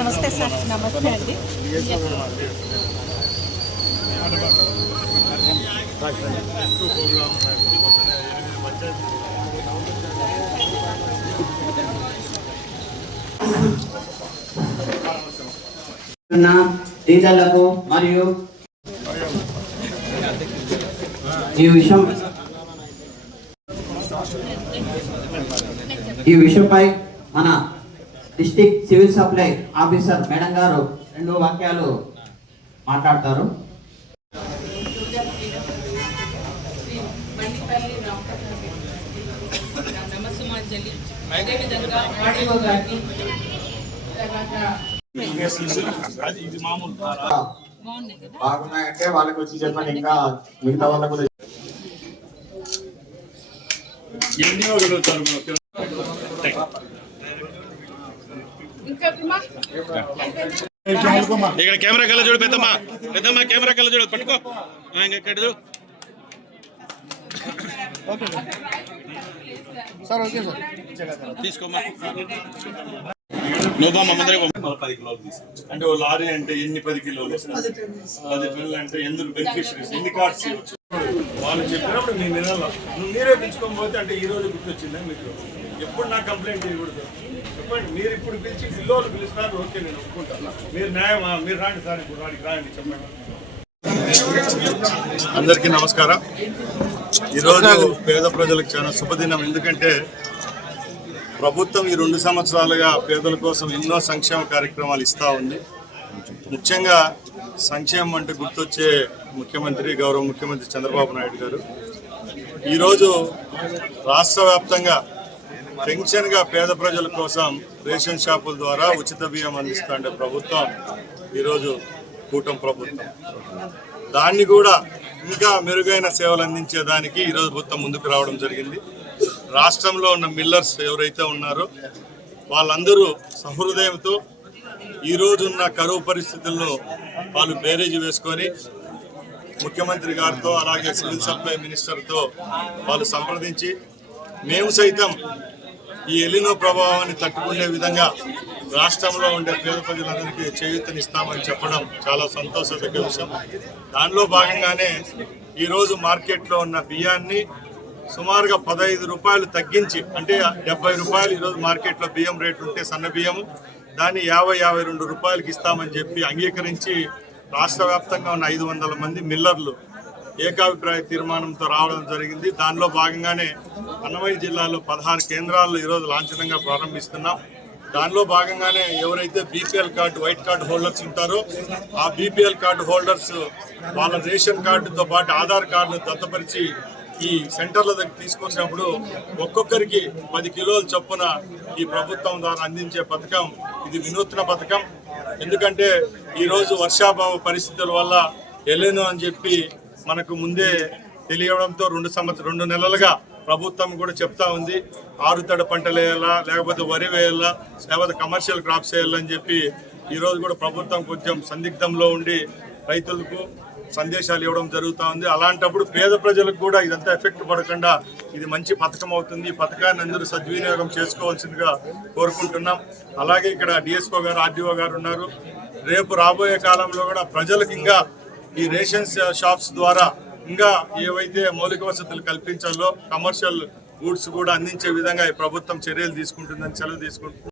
నమస్తే సార్. నమస్తే అండి. టీచర్లకు మరియు ఈ విషయంపై మన district civil supply officer madam గారు 2 వాక్యాలు మాట్లాడతారు. బాగున్నాయంటే వాళ్ళకి వచ్చి చెప్పండి, ఇంకా మిగతా వాళ్ళకు ఇక్కడ కెమెరా కళ్ళ చూడు. పెద్దమ్మా పెద్దమ్మా కెమెరా కళ్ళ చూడు. పట్టుకో ఇక్కడ చూడు. తీసుకోమ్మా. నువ్వు 10 కిలోలు తీసుకొచ్చు అంటే ఓ లారీ అంటే ఎన్ని 10 కిలోలు 10 టన్నులు అంటే ఎందుకు బెనిఫిషరీస్ ఎన్ని కార్డ్స్ ఇవ్వచ్చు వాళ్ళు చెప్పినప్పుడు నేను వినాల. మీరే పిలుచుకోకపోతే అంటే ఈ రోజు గుర్తొచ్చిందా మీకు? ఎప్పుడు నా కంప్లైంట్ చేయకూడదు చెప్పండి. మీరు ఇప్పుడు పిలిచి పిల్లోళ్ళు పిలుస్తారు, ఓకే నేను ఒప్పుకుంటాను. మీరు న్యాయమా? మీరు రాండి సార్, ఇప్పుడు రాండి చెప్పండి. అందరికీ నమస్కారం. ఈరోజు పేద ప్రజలకు చాలా శుభదినం. ఎందుకంటే ప్రభుత్వం ఈ 2 సంవత్సరాలుగా పేదల కోసం ఎన్నో సంక్షేమ కార్యక్రమాలు ఇస్తూ ఉంది. ముఖ్యంగా సంక్షేమం అంటే గుర్తొచ్చే గౌరవ ముఖ్యమంత్రి చంద్రబాబు నాయుడు గారు ఈరోజు రాష్ట్ర వ్యాప్తంగా పెన్షన్గా పేద ప్రజల కోసం రేషన్ షాపుల ద్వారా ఉచిత బియ్యం అందిస్తుండే ప్రభుత్వం ఈరోజు కూటమి ప్రభుత్వం. దాన్ని కూడా ఇంకా మెరుగైన సేవలు అందించేదానికి ఈరోజు ప్రభుత్వం ముందుకు రావడం జరిగింది. రాష్ట్రంలో ఉన్న మిల్లర్స్ ఎవరైతే ఉన్నారో వాళ్ళందరూ సహృదయంతో ఈరోజున్న కరువు పరిస్థితులను వాళ్ళు బేరేజ్ వేసుకొని ముఖ్యమంత్రి గారితో అలాగే సివిల్ సప్లై మినిస్టర్తో వాళ్ళు సంప్రదించి మేము సైతం ఈ ఎలినో ప్రభావాన్ని తట్టుకునే విధంగా రాష్ట్రంలో ఉండే పేద ప్రజలందరికీ చేయూతనిస్తామని చెప్పడం చాలా సంతోషదగ్గ విషయం. దానిలో భాగంగానే ఈరోజు మార్కెట్లో ఉన్న బియ్యాన్ని సుమారుగా 15 రూపాయలు తగ్గించి అంటే 70 రూపాయలు ఈరోజు మార్కెట్లో బియ్యం రేటు ఉంటే సన్న బియ్యము దాన్ని 50-52 రూపాయలకి ఇస్తామని చెప్పి అంగీకరించి రాష్ట్ర వ్యాప్తంగా ఉన్న 500 మంది మిల్లర్లు ఏకాభిప్రాయ తీర్మానంతో రావడం జరిగింది. దానిలో భాగంగానే అన్నమయ్య జిల్లాలో 16 కేంద్రాలు ఈరోజు లాంఛనంగా ప్రారంభిస్తున్నాం. దానిలో భాగంగానే ఎవరైతే BPL card white card holders ఉంటారో ఆ బీపీఎల్ కార్డు హోల్డర్స్ వాళ్ళ రేషన్ కార్డుతో పాటు ఆధార్ కార్డును దత్తపరిచి ఈ సెంటర్ల దగ్గర తీసుకొచ్చినప్పుడు ఒక్కొక్కరికి 10 కిలోల చొప్పున ఈ ప్రభుత్వం ద్వారా అందించే పథకం ఇది వినూత్న పథకం. ఎందుకంటే ఈరోజు వర్షాభావ పరిస్థితుల వల్ల ఎల్లేను అని చెప్పి మనకు ముందే తెలియడంతో 2 నెలలుగా ప్రభుత్వం కూడా చెప్తా ఉంది ఆరుతడి పంటలు వేయాలా, లేకపోతే వరి వేయాలా, లేకపోతే కమర్షియల్ క్రాప్స్ వేయాలని చెప్పి ఈరోజు కూడా ప్రభుత్వం కొంచెం సందిగ్ధంలో ఉండి రైతులకు సందేశాలు ఇవ్వడం జరుగుతూ ఉంది. అలాంటప్పుడు పేద ప్రజలకు కూడా ఇదంతా ఎఫెక్ట్ పడకుండా ఇది మంచి పథకం అవుతుంది. ఈ పథకాన్ని అందరూ సద్వినియోగం చేసుకోవాల్సిందిగా కోరుకుంటున్నాం. అలాగే ఇక్కడ డిఎస్ఓ గారు, ఆర్డీఓ గారు ఉన్నారు. రేపు రాబోయే కాలంలో కూడా ప్రజలకు ఇంకా ఈ రేషన్ షాప్స్ ద్వారా ఇంకా ఏవైతే మౌలిక వసతులు కల్పించాలో కమర్షియల్ గూడ్స్ కూడా అందించే విధంగా ఈ ప్రభుత్వం చర్యలు తీసుకుంటుందని సెలవు తీసుకుంటున్నాం.